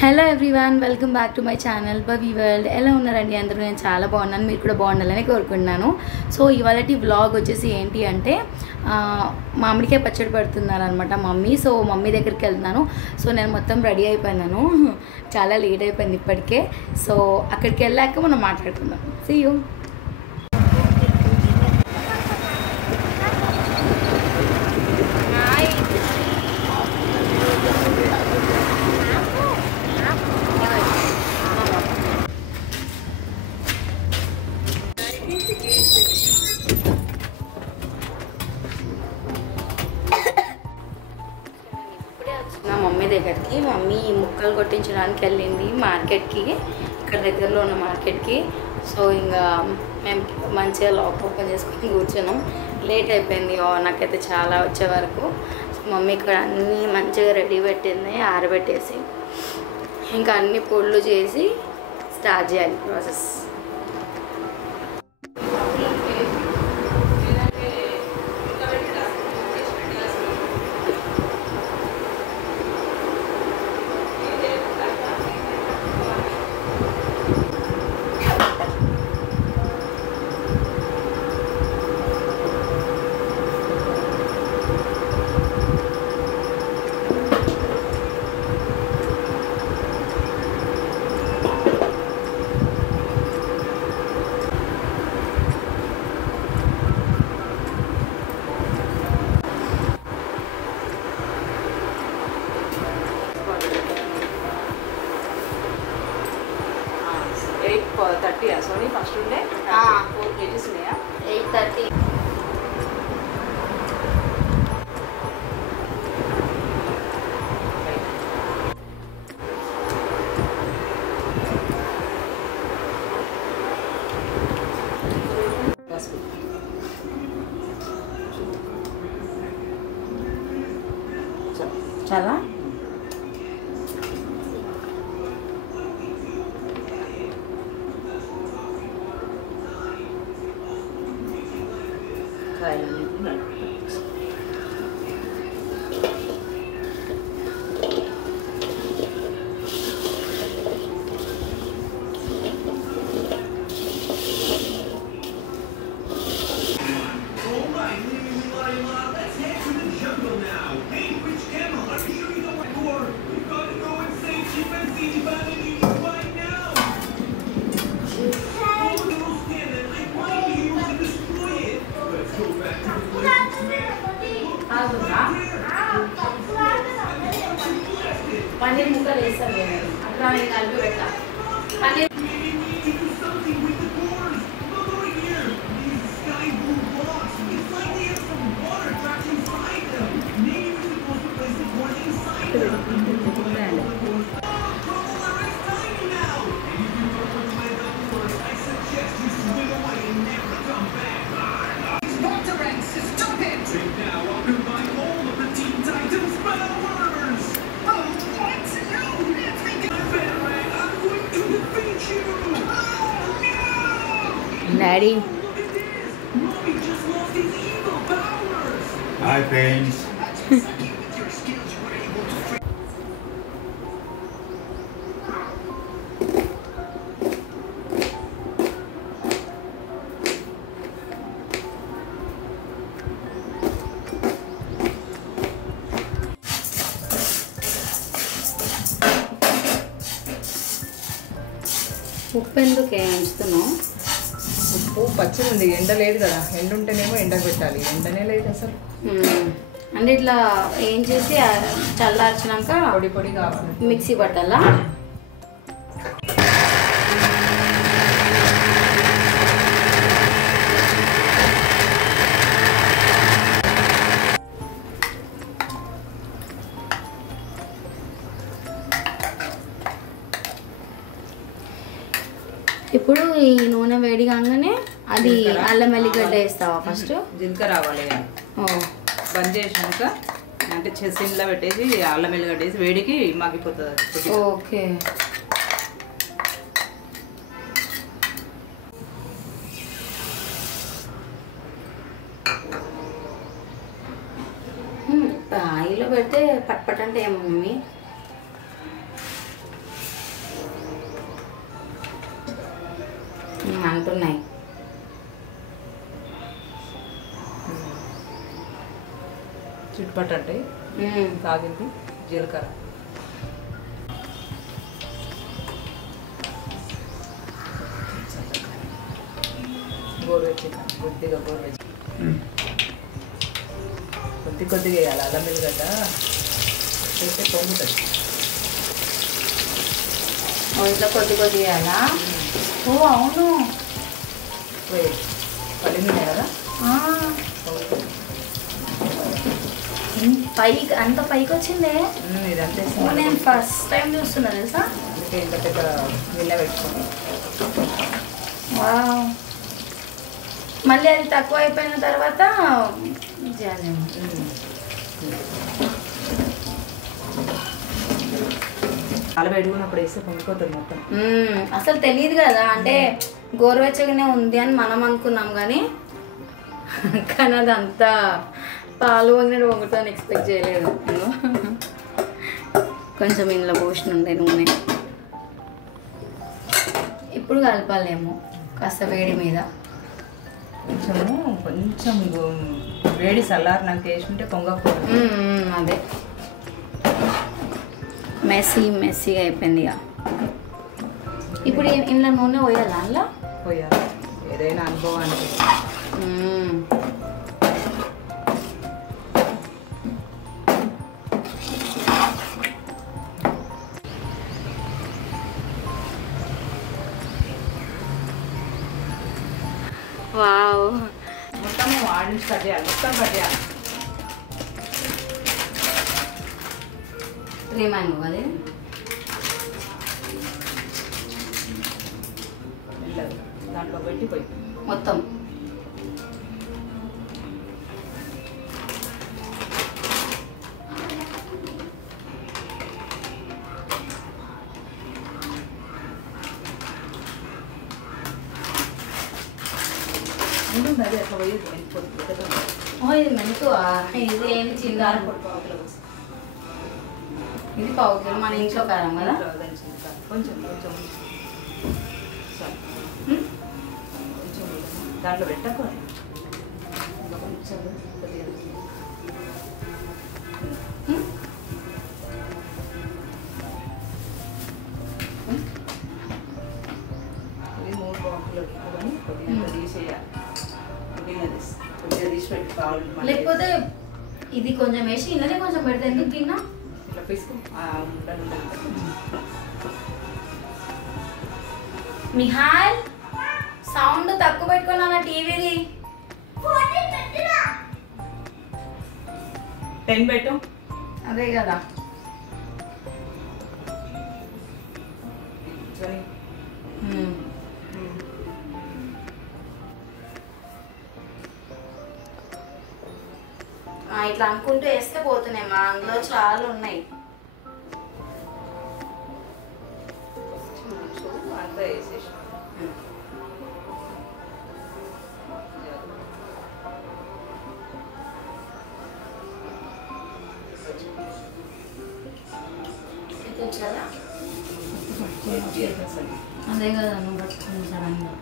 Hello everyone, welcome back to my channel Bavi world. ఎలా ఉన్నారండి అందరూ? నేను చాలా బాగున్నాను, మీరు కూడా బాగుండాలని కోరుకుంటున్నాను. సో ఇవాళటి వ్లాగ్ వచ్చేసి ఏంటి అంటే మామిడికాయ పచ్చడి పెడుతున్నారనమాట మమ్మీ. సో మమ్మీ దగ్గరికి వెళ్తున్నాను. సో నేను మొత్తం రెడీ అయిపోయినాను, చాలా లేట్ అయిపోయింది ఇప్పటికే. సో అక్కడికి వెళ్ళాక మనం మాట్లాడుకుందాం. See you. మమ్మీ దగ్గరికి, మమ్మీ ముక్కలు కొట్టించడానికి వెళ్ళింది మార్కెట్కి, ఇక్కడ దగ్గరలో ఉన్న మార్కెట్కి. సో ఇంకా మేము మంచిగా లాక్ ఓపెన్ చేసుకొని కూర్చున్నాం. లేట్ అయిపోయింది నాకైతే చాలా వచ్చే వరకు. సో మమ్మీ ఇక్కడ అన్నీ మంచిగా రెడీ పెట్టింది, ఆరబెట్టేసి ఇంకా అన్ని పొళ్ళు చేసి స్టార్ట్ చేయాలి ప్రాసెస్. సోనీ ఫస్ట్ ఉండే 4 kgs ఉన్నాయా? 8:30. చాలా పన్నీర్ ముక్కలు వేస్తాను, అట్లా నేను కలిపి పెట్టా. పన్నీర్ డాడీ. Hi friends. ఉప్పు ఎందుకు వేయించుతున్నావు? ఉప్పు పచ్చడి ఉంది, ఎండ లేదు కదా. ఎండ ఉంటేనేమో ఎండ పెట్టాలి, ఎండనే లేదు అసలు. అంటే ఇట్లా ఏం చేసి చల్లార్చినాక పొడి పొడి కావాలి, మిక్సీ పట్టాలా? ఇప్పుడు ఈ నూనె వేడి కాగానే అది అల్లం వెల్లిగడ్డ వేస్తావా ఫస్ట్? జీలకర్ర రావాలి, బంద్ చేసినాక అంటే సిమ్లో పెట్టేసి అల్లం వెల్లిగడ్డ వేసి వేడికి మగ్గిపోతుంది. ఓకే. ఆయిల్లో పెడితే పట్ పట్ అంటే ఏమో మమ్మీ. అంటున్నాయి. చుట్టుపట్టు అంటే తాగింది జీలకర్ర. గోరువెచ్చగా కొద్దిగా గోరువెచ్చ కొద్దిగా వేయాలి. అల్లం వెల్లిగడ్డ వేస్తే పొంగుతుంది. ఇట్లా కొద్దిగా వేయాలా? ఓ అవును, పలిమినాయి కదా. పైకి అంత పైకి వచ్చిందే. ఇదంతా నేను ఫస్ట్ టైం చూస్తున్నా తెలుసా. అందుకే ఇంత పెద్ద గిన్నె పెట్టుకోండి. వావ్. మళ్ళీ అది తక్కువ అయిపోయిన తర్వాత చేయాలేమో. చాలా పెట్టుకున్నప్పుడు వేస్తే పొంగిపోతుంది మొత్తం. అసలు తెలియదు కదా, అంటే గోరువెచ్చగానే ఉంది అని మనం అనుకున్నాం కానీ అదంతా పాలు వంగినట్టు వంగుతాను ఎక్స్పెక్ట్ చేయలేదు. కొంచెం ఇందులో పోషన్ ఉంది నూనె. ఇప్పుడు కలపాలేమో కాస్త వేడి మీద. కొంచెం వేడి చల్లారి నాకు వేసుకుంటే పొంగకపోతుంది. అదే మెస్సీగా అయిపోయింది ఇక. ఇప్పుడు ఇంట్లో నూనె పోయాలా? అందులో పోయాలి, ఏదైనా అనుభవానికి. వావ్. మొత్తం ఆడి నుంచి కట్ చేయాలి, మొత్తం కట్ చేయాలి. 3 మ్యాంగో అది దాంట్లో పెట్టిపోయి మొత్తం. అదే అట్లా పోయేది ఇది మెంతువా? ఇది ఏంటి చిందాలు పొడి. ఇది పావు కిలో మన ఇంట్లో కారం కదా. కొంచెం దాంట్లో పెట్టకూడదు. ఇది 3 బాక్సులు పెట్టుకొని కొద్దిగా తీసేయాలి. కొద్దిగా తీసి పెట్టి కావాలి. లేకపోతే ఇది కొంచెం వేసి ఇన్నదే కొంచెం పెడితే ఎందుకు తిన్నా ఇట్లా పీసుకు మిహాల్ సౌండ్ తక్కువ పెట్టుకున్నా టీవీది. 10 పెట్టు. అదే కదా. ఇట్లా అనుకుంటూ వేస్తే పోతున్నాయి. మా అందులో చాలా ఉన్నాయి. అంతా వేసేసి అదే కదా నువ్వు పట్టుకుని సడన్గా.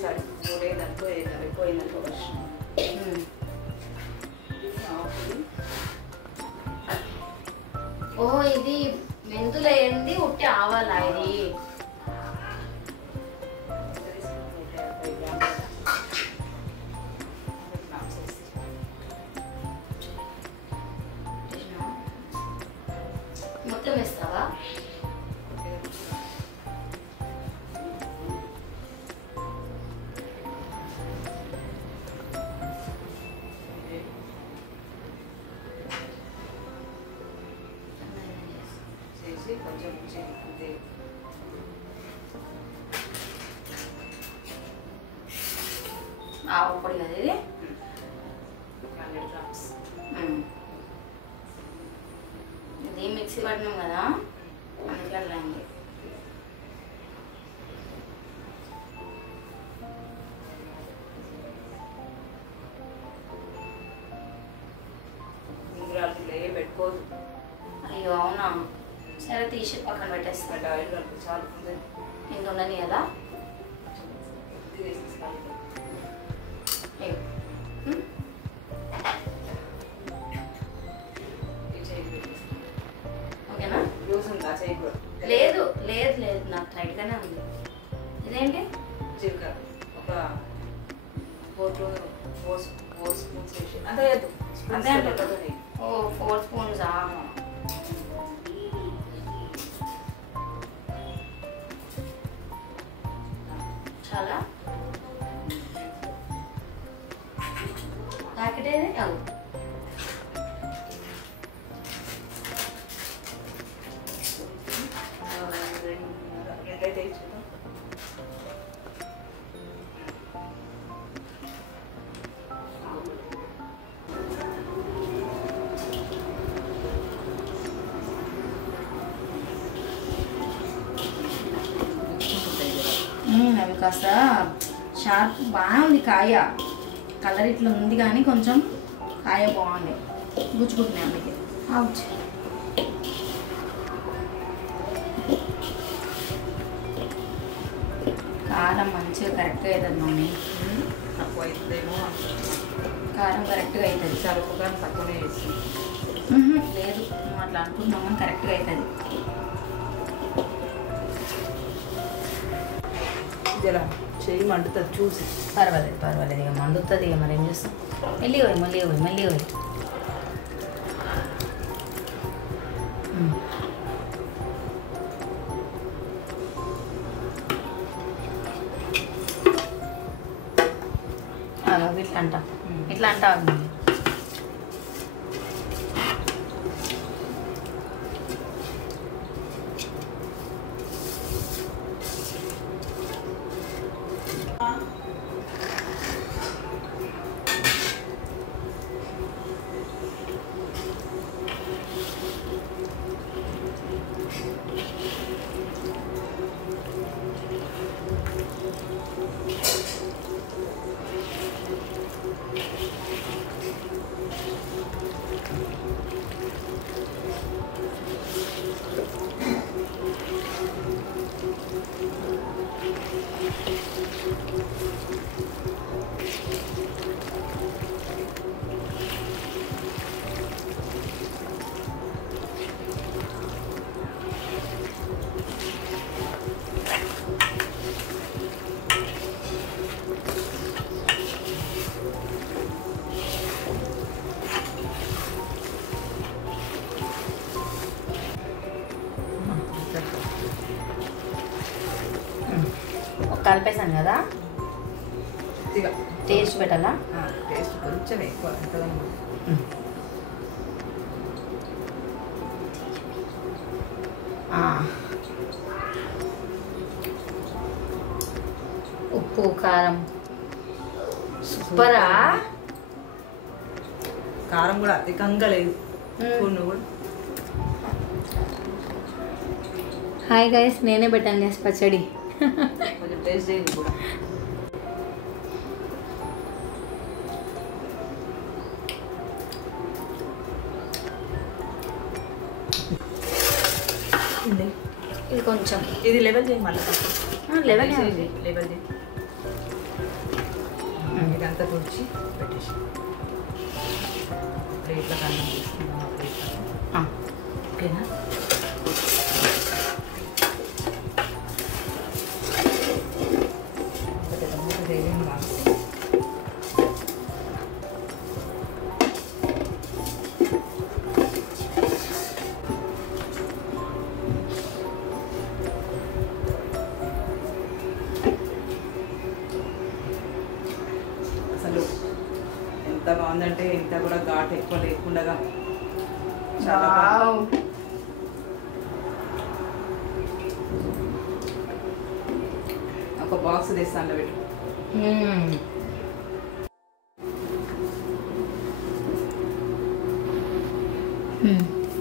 సరే పోలేదనుకో, అయిపోయిందనుకో వర్షం. ఓ ఇది మెంతులు ఏంది ఉట్టి ఆవాలా ఇది? మొత్తం వేస్తావా? కొంచెం ఆవు పొడి కదా ఇది. 100 grams. ఇది మిక్సీ పట్టినాం కదా అందుకే అట్లా అయింది. పెట్టుకోదు. అయ్యో అవునా, సరే తీసి పక్కన పెట్టేస్తాను. ఆయిల్ కలిపి చాలా ఇంత ఉండని కదా. ఓకేనా? లేదు లేదు లేదు నాకు టైట్గానే ఉంది. ఇదేంటి? జీలకర్ర ఒక 4 స్పూన్స్ వేసి అంతే అంతే అంటే ఓ 4 స్పూన్సా? చాలా ప్యాకెట్ ఏది? అవు రెండైతే చూద్దాం. అవి కాస్త షార్ప్ బాగా ఉంది కాయ. కలర్ ఇట్లా ఉంది కానీ కొంచెం కాయ బాగుంది. గుచ్చుకుంటున్నాయి అందుకే. అవుట్. కారం మంచిగా కరెక్ట్గా అవుతుంది మమ్మీ. తక్కువ అవుతుందేమో. కారం కరెక్ట్గా అవుతుంది. చాలా ఉప్పుగా తక్కువనే వేసి లేదు నువ్వు అట్లా అనుకుంటున్నావు కానీ కరెక్ట్గా అవుతుంది. ఇలా చెయ్యి మండుతుంది చూసి. పర్వాలేదు పర్వాలేదు, ఇక మండుతుంది. ఇక మరి ఏం చేస్తాం. మళ్ళీ పోయి మళ్ళీ పోయి మళ్ళీ పోయి. ఇట్లా అంటా ఇట్లా అంటా. కలిపేసాను కదా. టేస్ట్ పెట్టాలా? టేస్ట్ కొంచెం ఎక్కువ. ఉప్పు కారం సూపరా. కారం కూడా అధికంగా లేదు. కూడా హాయ్ గైస్, నేనే పెట్టాను గైస్ పచ్చడి. కొంచెం టేస్ట్ చేయండి కూడా. ఇది కొంచెం ఇది లెవెల్ చేయి మళ్ళీ. లెవెల్ లెవెల్ చేయి. ఇదంతా తుడిచి పెట్టేసి ప్లేట్లో కన్నం తీసుకుందాం. ఆ ప్లేట్లో ఓకేనా. ఎంత బాగుందంటే ఇంత కూడా ఘాట్ ఎక్కువ లేకుండా చాలా ఒక బాక్స్ తెస్తాను పెట్టు.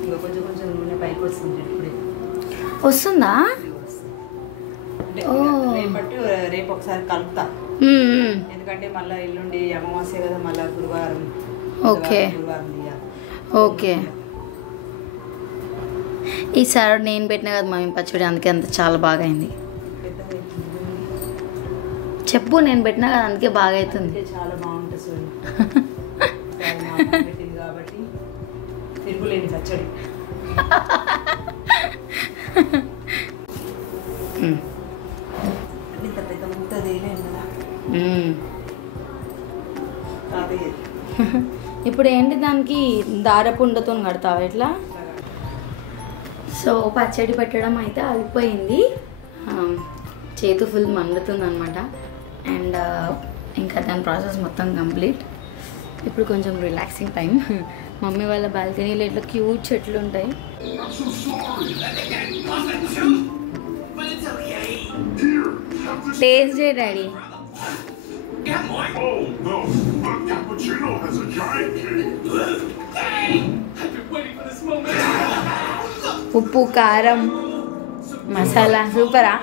ఇంకా కొంచెం కొంచెం నూనె పైకి వస్తుంది. ఇప్పుడే వస్తుందా? రేపు ఒకసారి కలుపుతా. ఎందుకంటే మళ్ళీ ఎల్లుండి అమావాస్య కదా, మళ్ళీ గురువారం. ఓకే గురువారం ఓకే. ఈసారి నేను పెట్టినా కదా మమ్మీ పచ్చడి, అందుకే అంత చాలా బాగా అయింది. చెప్పు, నేను పెట్టినా కదా అందుకే బాగా అవుతుంది. చాలా బాగుంటుంది కాబట్టి తిరుగులేని పచ్చడి. ఇంత పెద్ద ముద్ద తేలేను కదా. ఇప్పుడు ఏంటి దానికి దారపుండతో కడతావా ఇట్లా? సో పచ్చడి పెట్టడం అయితే అయిపోయింది. చేతు ఫుల్ మండుతుంది అనమాట. అండ్ ఇంకా దాని ప్రాసెస్ మొత్తం కంప్లీట్. ఇప్పుడు కొంచెం రిలాక్సింగ్ టైం. మమ్మీ వాళ్ళ బాల్కనీలో ఇట్లా క్యూట్ చెట్లు ఉంటాయి. టేస్ట్ చేయ డాడీ. ఉప్పు, కారం, మసాలా సూపరా?